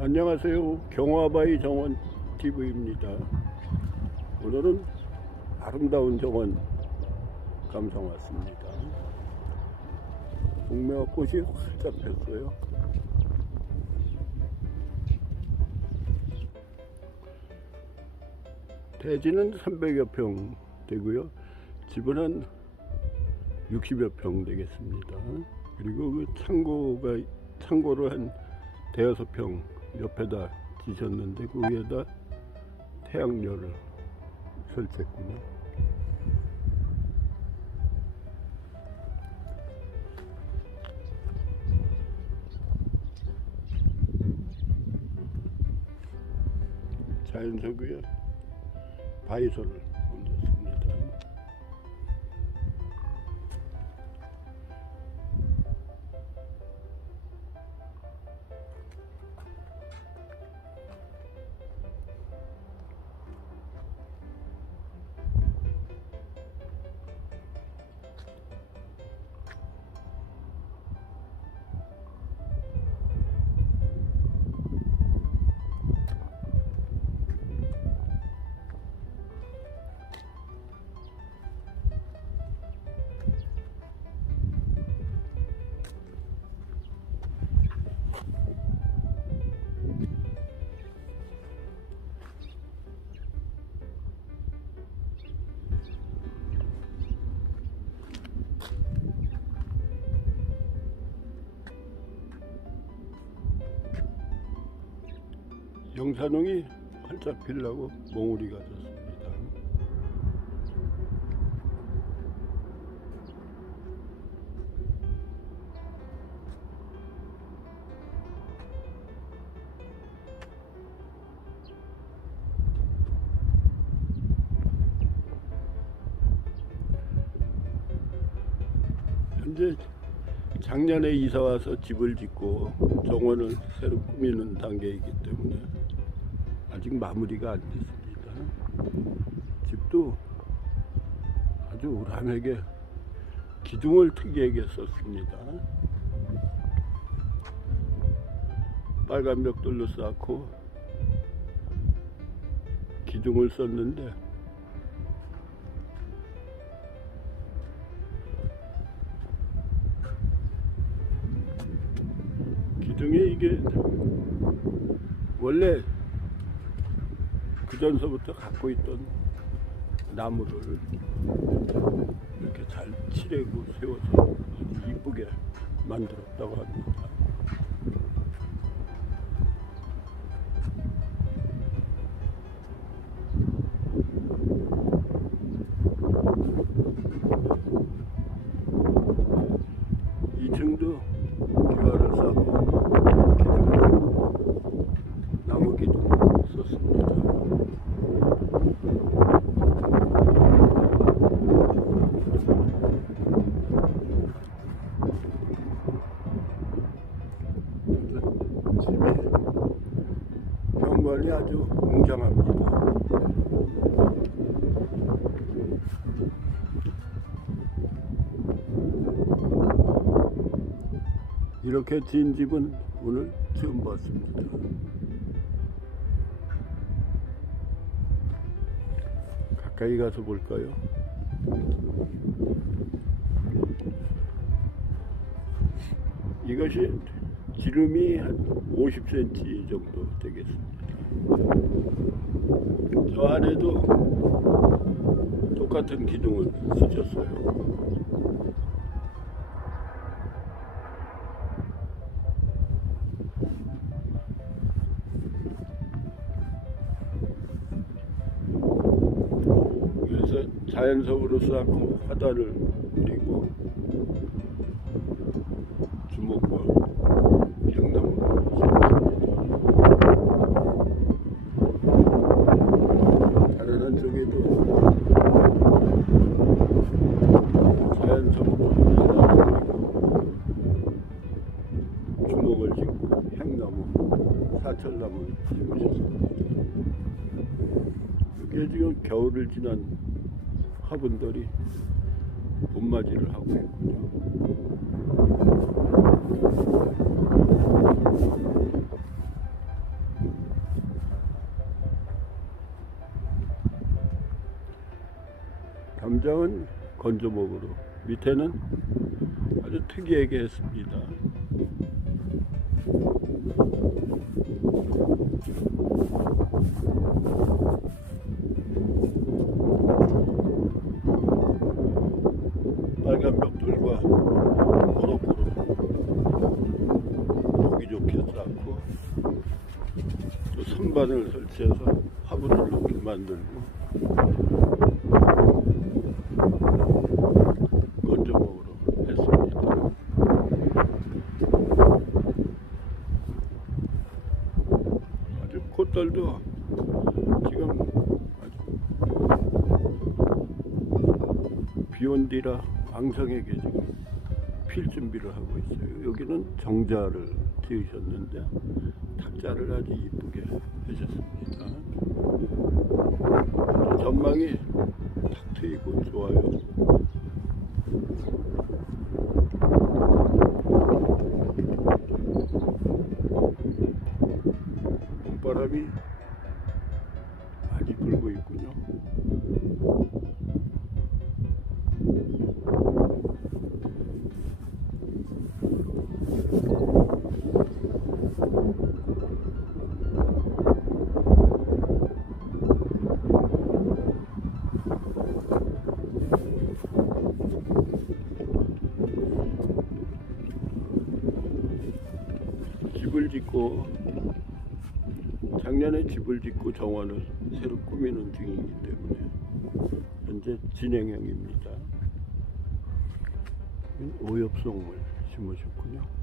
안녕하세요. 경화바이 정원 TV입니다. 오늘은 아름다운 정원 감상 왔습니다. 동묘 꽃이 활짝 폈어요. 대지는 300여 평 되고요. 집은 한 60여 평 되겠습니다. 그리고 그 창고가 창고를 한 대여섯 평 옆에다 지셨는데 그 위에다 태양열을 설치했군요. 자연석유에 바이소를 영산홍이 활짝 피려고 몽우리가 졌습니다. 현재 작년에 이사 와서 집을 짓고 정원을 새로 꾸미는 단계이기 때문에 아직 마무리가 안 됐습니다. 집도 아주 우람하게 기둥을 특이하게 썼습니다. 빨간 벽돌로 쌓고 기둥을 썼는데 기둥에 이게 원래 그 전서부터 갖고 있던 나무를 이렇게 잘 칠하고 세워서 이쁘게 만들었다고 합니다. 이렇게 진 집은 오늘 처음 봤습니다. 가까이 가서 볼까요? 이것이 지름이 한 50cm 정도 되겠습니다. 저 안에도 똑같은 기둥을 쓰셨어요. 자연석으로 쌓고 화단을 그리고 주먹과 향나무를 다른 한쪽에도 자연석으로 화단을 그리고 주먹을 짓고 향나무, 사철나무를 심으셨습니다. 이게 지금 겨울을 지난 화분들이 봄맞이를 하고 있군요. 담장은 건조목으로 밑에는 아주 특이하게 했습니다. 빨간 벽돌과 모노코로 보기 좋게 쌓고 또 선반을 설치해서 화분을 놓게 만들고 건조목으로 했습니다. 아주 꽃들도 지금 1년 뒤라 앙상에게 지금 필 준비를 하고 있어요. 여기는 정자를 지으셨는데 탁자를 아주 이쁘게 해셨습니다 전망이 탁 트이고 좋아요. 짓고 작년에 집을 짓고 정원을 새로 꾸미는 중이기 때문에 현재 진행형입니다. 오엽송을 심으셨군요.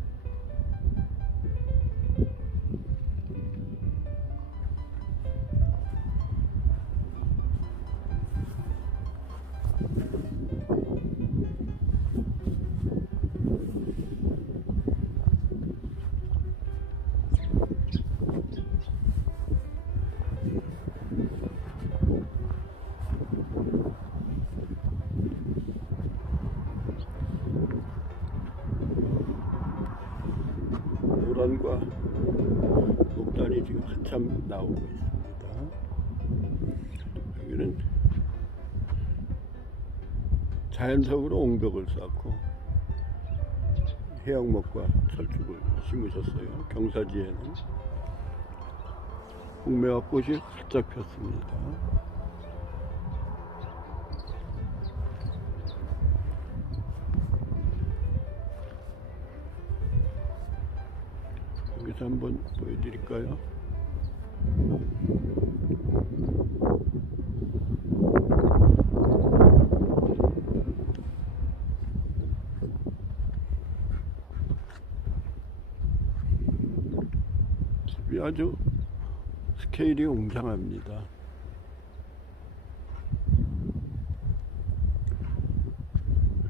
노란과 녹단이 지금 한참 나오고 있습니다. 여기는 자연석으로 옹벽을 쌓고 해양목과 철쭉을 심으셨어요. 경사지에는 홍매와 꽃이 활짝 폈습니다. 여기서 한번 보여드릴까요? 집이 아주 스케일이 웅장합니다.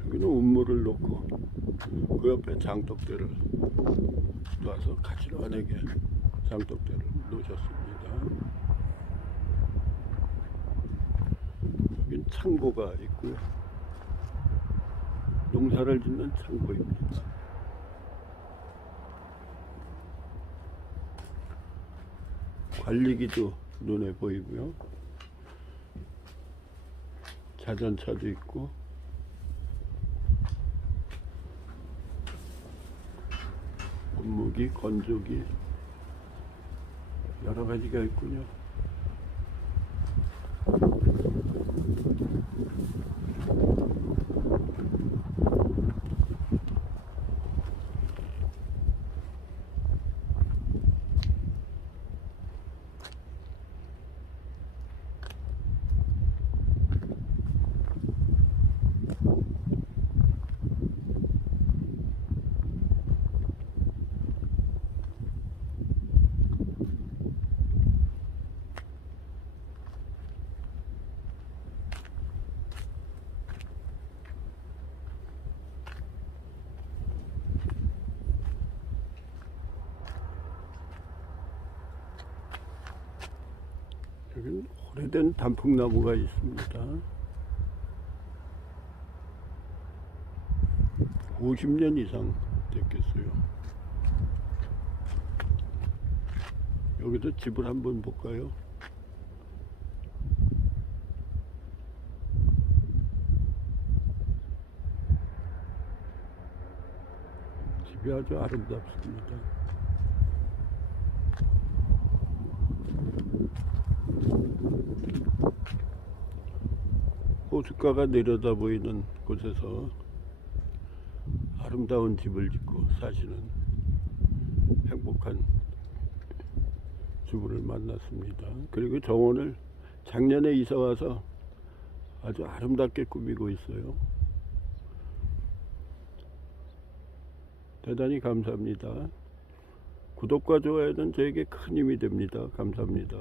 여기는 운물을 놓고 그 옆에 장독대를 놔서 가지런하게 장독대를 놓으셨습니다. 여긴 창고가 있고요. 농사를 짓는 창고입니다. 관리기도 눈에 보이고요. 자전차도 있고 분무기, 건조기 여러 가지가 있군요. 여기 오래된 단풍나무가 있습니다. 50년 이상 됐겠어요. 여기도 집을 한번 볼까요? 집이 아주 아름답습니다. 호숫가가 내려다 보이는 곳에서 아름다운 집을 짓고 사시는 행복한 주부를 만났습니다. 그리고 정원을 작년에 이사 와서 아주 아름답게 꾸미고 있어요. 대단히 감사합니다. 구독과 좋아요는 저에게 큰 힘이 됩니다. 감사합니다.